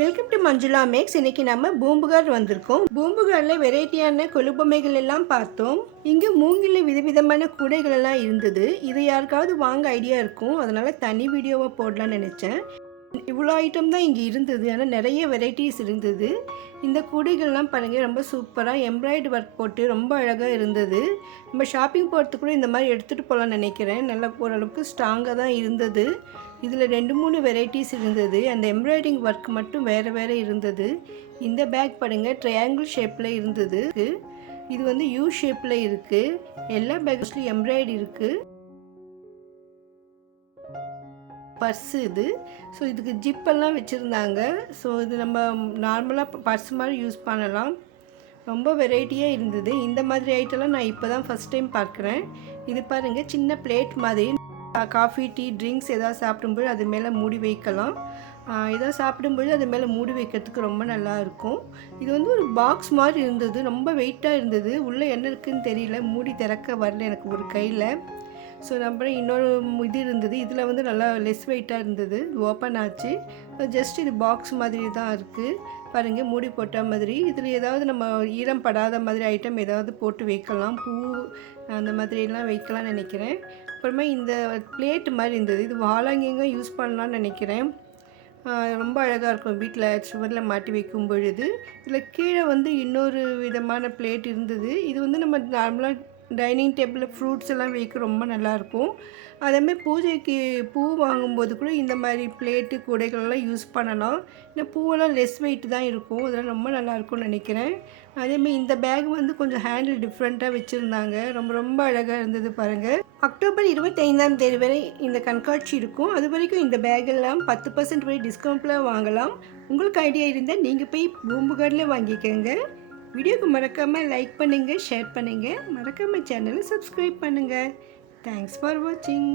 Welcome to Manjula maths இன்னைக்கு நம்ம பூம்புகார் வந்திருக்கோம். பூம்புகாரில் வெரைட்டியான கொழுப்பமைகள் எல்லாம் பார்த்தோம். இங்கே மூங்கில் விதவிதமான கூடைகள் எல்லாம் இருந்தது. இது யாருக்காவது வாங்க ஐடியா இருக்கும். அதனால தனி வீடியோவை போடலாம்னு நினச்சேன். இவ்வளோ ஐட்டம் தான் இங்கே இருந்தது. ஆனால் நிறைய வெரைட்டிஸ் இருந்தது. இந்த கூடைகள்லாம் பாருங்கள் ரொம்ப சூப்பராக எம்ப்ராய்டு ஒர்க் போட்டு ரொம்ப அழகாக இருந்தது. நம்ம ஷாப்பிங் போகிறதுக்கு கூட இந்த மாதிரி எடுத்துகிட்டு போகலான்னு நினைக்கிறேன். நல்லா ஓரளவுக்கு ஸ்ட்ராங்காக தான் இருந்தது. இதில் ரெண்டு மூணு வெரைட்டிஸ் இருந்தது. அந்த எம்ப்ராய்டிங் ஒர்க் மட்டும் வேறு வேறு இருந்தது. இந்த பேக் பாருங்கள் ட்ரையாங்கிள் ஷேப்பில் இருந்தது. இது வந்து யூ ஷேப்பில் இருக்குது எல்லா பேக்ஸ்லையும் எம்ப்ராய்டு இருக்குது பர்ஸு இது. ஸோ இதுக்கு ஜிப்பெல்லாம் வச்சுருந்தாங்க. ஸோ இது நம்ம நார்மலாக பர்ஸ் மாதிரி யூஸ் பண்ணலாம். ரொம்ப வெரைட்டியாக இருந்தது. இந்த மாதிரி ஐட்டம்லாம் நான் இப்போ தான் ஃபஸ்ட் டைம் பார்க்குறேன். இது பாருங்கள் சின்ன பிளேட் மாதிரி. காஃபி டீ ட்ரிங்க்ஸ் எதாவது சாப்பிடும்போது அது மேலே மூடி வைக்கலாம். எதாவது சாப்பிடும்போது அது மேலே மூடி வைக்கிறதுக்கு ரொம்ப நல்லா இருக்கும். இது வந்து ஒரு பாக்ஸ் மாதிரி இருந்தது ரொம்ப வெயிட்டாக இருந்தது. உள்ளே என்ன இருக்குதுன்னு தெரியல மூடி திறக்க வரல எனக்கு ஒரு கையில். ஸோ நம்ம இன்னொரு இது இருந்தது. இதில் வந்து நல்லா லெஸ் வெயிட்டாக இருந்தது. ஓப்பன் ஆச்சு. ஜஸ்ட் இது பாக்ஸ் மாதிரி தான் இருக்குது பாருங்கள் மூடி போட்ட மாதிரி. இதில் ஏதாவது நம்ம ஈரம் படாத மாதிரி ஐட்டம் ஏதாவது போட்டு வைக்கலாம். பூ அந்த மாதிரிலாம் வைக்கலாம்னு நினைக்கிறேன். அப்புறமா இந்த பிளேட் மாதிரி இருந்தது. இது வாழங்கிங்க யூஸ் பண்ணலான்னு நினைக்கிறேன். ரொம்ப அழகாக இருக்கும். வீட்டில் சுவரில் மாட்டி வைக்கும் பொழுது. இதில் கீழே வந்து இன்னொரு விதமான பிளேட் இருந்தது. இது வந்து நம்ம நார்மலாக டைனிங் டேபிளில் ஃப்ரூட்ஸ் எல்லாம் வைக்க ரொம்ப நல்லாயிருக்கும் அதேமாதிரி பூஜைக்கு பூ வாங்கும்போது கூட இந்த மாதிரி பிளேட்டு கூடைகள்லாம் யூஸ் பண்ணலாம். இந்த பூவெல்லாம் லெஸ் வெயிட் தான் இருக்கும். அதெல்லாம் ரொம்ப நல்லாயிருக்கும்னு நினைக்கிறேன். அதேமாதிரி இந்த பேக் வந்து கொஞ்சம் ஹேண்டில் டிஃப்ரெண்ட்டாக வச்சுருந்தாங்க. ரொம்ப ரொம்ப அழகாக இருந்தது பாருங்கள் அக்டோபர் இருபத்தைந்தாம் தேதி வரை இந்த கண்காட்சி இருக்கும். அது வரைக்கும் இந்த பேக்கெல்லாம் பத்து பர்சன்ட் வரை டிஸ்கவுண்ட்டில் வாங்கலாம். உங்களுக்கு ஐடியா இருந்தால் நீங்கள் போய் பூம்புகாரில் வாங்கிக்கோங்க. வீடியோக்கு மறக்காமல் லைக் பண்ணுங்கள் ஷேர் பண்ணுங்கள் மறக்காமல் சேனலை சப்ஸ்கிரைப் பண்ணுங்கள் தேங்க்ஸ் ஃபார் வாட்சிங்